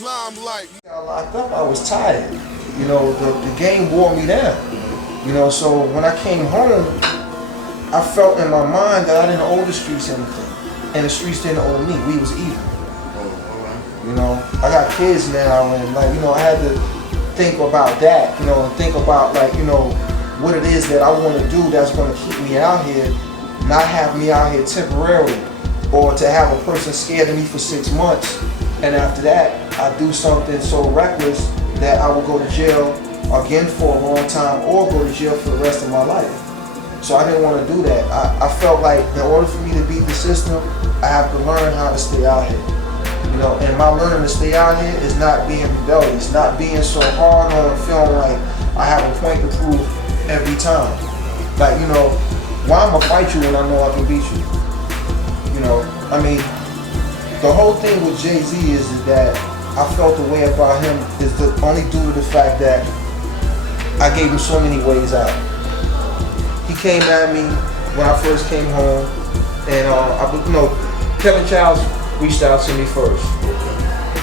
limelight. Got locked up, I was tired. You know, the game wore me down. You know, so when I came home, I felt in my mind that I didn't owe the streets anything. And the streets didn't owe me. We was even. You know, I got kids now, and like, you know, I had to think about that, you know, and think about, like, you know, what it is that I want to do that's going to keep me out here, not have me out here temporarily, or to have a person scared of me for 6 months, and after that, I do something so reckless that I will go to jail again for a long time, or go to jail for the rest of my life. So I didn't want to do that. I felt like in order for me to beat the system, I have to learn how to stay out here. You know, and my learning to stay out here is not being rebellious, not being so hard on and feeling like I have a point to prove every time. Like, you know, why I'ma fight you when I know I can beat you? You know, I mean, the whole thing with Jay-Z is that I felt the way about him is only due to the fact that I gave him so many ways out. He came at me when I first came home, and you know, Kevin Childs reached out to me first,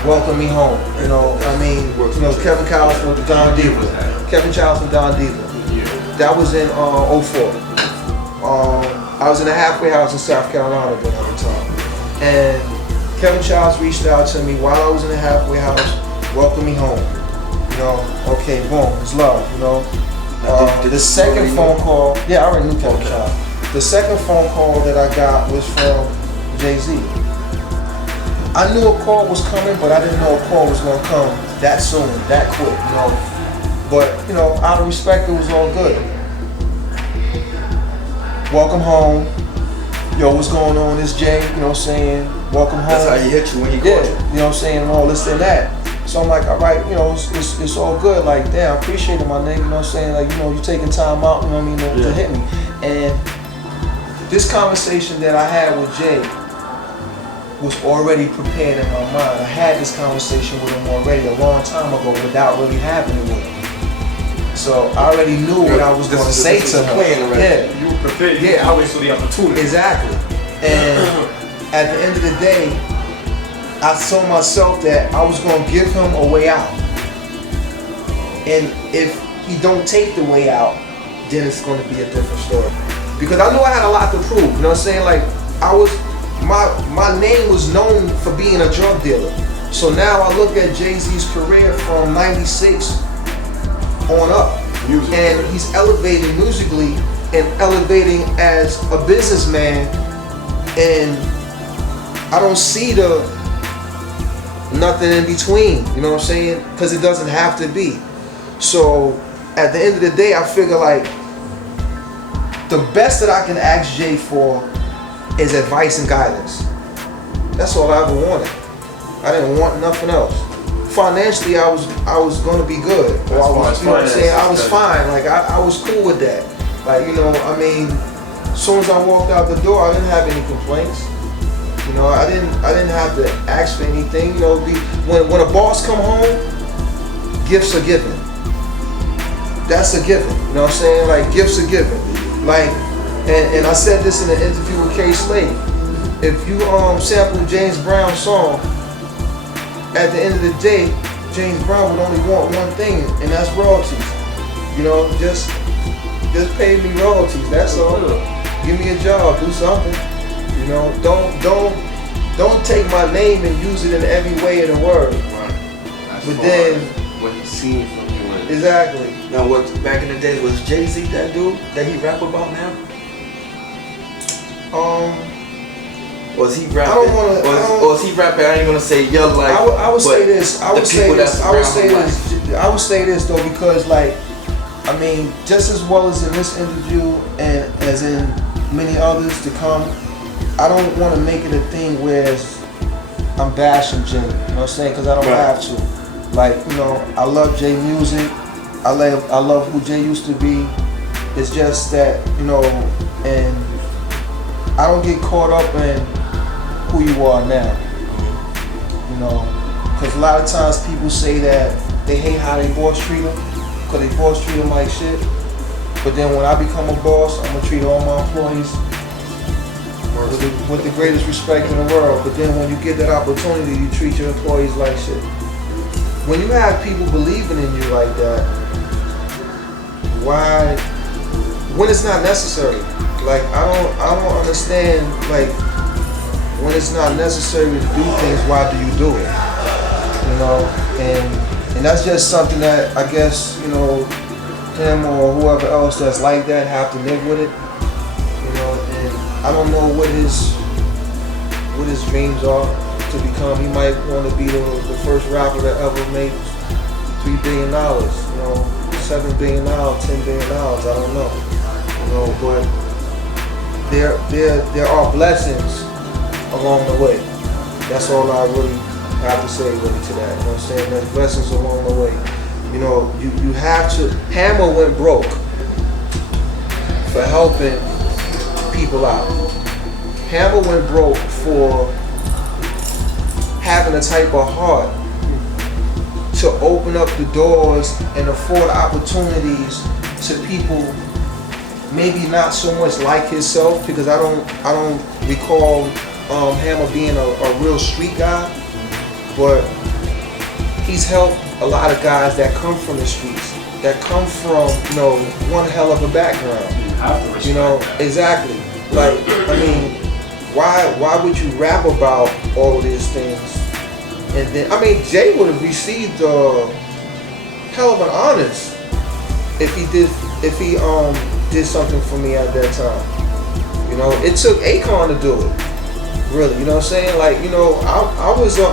welcomed me home. You know, I mean, you know, Kevin Childs from Don Diva. Kevin Childs from Don Diva. That was in 04. I was in a halfway house in South Carolina during that time, and Kevin Childs reached out to me while I was in the halfway house, welcomed me home. You know, okay, boom, it's love. You know, the second phone call, yeah, I already knew Kevin Childs. The second phone call that I got was from Jay-Z. I knew a call was coming, but I didn't know a call was gonna come that soon, that quick, you know. But, you know, out of respect, it was all good. Welcome home. Yo, what's going on? It's Jay, you know what I'm saying? Welcome home. That's how he hit you when he called you. You know what I'm saying? All this and that. So I'm like, all right, you know, it's all good. Like, damn, I appreciate it, my nigga. You know what I'm saying? Like, you know, you taking time out, you know what I mean, to hit me. And this conversation that I had with Jay was already prepared in my mind. I had this conversation with him already a long time ago without really having it with him. So I already knew what I was going to say to him. Yeah, you were prepared. Yeah, I waited for the opportunity. Exactly. And at the end of the day, I told myself that I was going to give him a way out. And if he don't take the way out, then it's going to be a different story. Because I knew I had a lot to prove. You know what I'm saying? Like, my name was known for being a drug dealer. So now I look at Jay-Z's career from '96 on up. And he's elevating musically and elevating as a businessman. And I don't see nothing in between, you know what I'm saying? Because it doesn't have to be. So at the end of the day, I figure like the best that I can ask Jay for is advice and guidance. That's all I ever wanted. I didn't want nothing else. Financially, I was gonna be good. Or I was, you know what I'm saying? I was fine. Like I was cool with that. Like, you know, I mean, as soon as I walked out the door, I didn't have any complaints. You know, I didn't have to ask for anything. You know, when a boss come home, gifts are given. That's a given. You know what I'm saying? Like, gifts are given. Like, and I said this in an interview with K. Slade. If you sample James Brown's song, at the end of the day, James Brown would only want one thing, and that's royalties. You know, just pay me royalties. That's all. Give me a job, do something. You know, don't take my name and use it in every way of the word. Right. But then what he's seen from you. And exactly. Now, what back in the day was Jay-Z that dude that he rap about now? Was he rapping? I don't want to. Or is he rapping? I ain't gonna say your life. I would say this. I would say this though, because like, I mean, just as well as in this interview and as in many others to come, I don't want to make it a thing where I'm bashing Jay. You know what I'm saying? Because I don't have to. Like, you know, I love Jay music. I love who Jay used to be. It's just that, you know, and I don't get caught up in who you are now. You know, because a lot of times people say that they hate how they boss treat them, because they boss treat them like shit. But then when I become a boss, I'm gonna treat all my employees with the greatest respect in the world. But then when you get that opportunity, you treat your employees like shit. when you have people believing in you like that, why, when it's not necessary? Like, I don't understand, like, when it's not necessary to do things, why do you do it? You know, and that's just something that I guess, you know, him or whoever else that's like that have to live with it. You know, and I don't know what his dreams are to become. He might want to be the first rapper that ever made $3 billion, you know, $7 billion, $10 billion, I don't know. You know, but there are blessings along the way. That's all I really have to say really to that. You know what I'm saying? There's blessings along the way. You know, you have to, Hammer went broke for helping people out. Hammer went broke for having a type of heart to open up the doors and afford opportunities to people maybe not so much like himself, because I don't recall Hammer being a real street guy, but he's helped a lot of guys that come from the streets, that come from, you know, one hell of a background. You have to respect you know, that. exactly. Like, I mean, why would you rap about all of these things? And then, I mean, Jay would have received a hell of an honors if he did something for me at that time. You know, it took Akon to do it. Really, you know what I'm saying? Like, you know, I was a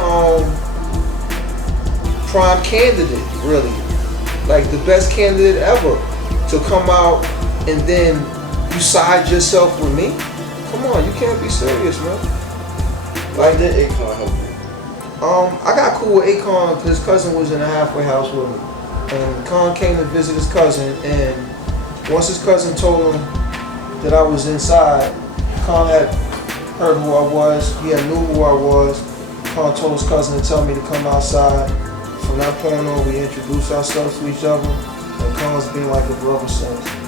prime candidate, really. Like the best candidate ever to come out and then you side yourself with me? Come on, you can't be serious, man. Why did Akon help you? I got cool with Akon because his cousin was in a halfway house with me. And Akon came to visit his cousin, and once his cousin told him that I was inside, Akon had heard who I was, he had knew who I was. Akon told his cousin to tell me to come outside. From that point on, we introduced ourselves to each other, and Akon's been like a brother since.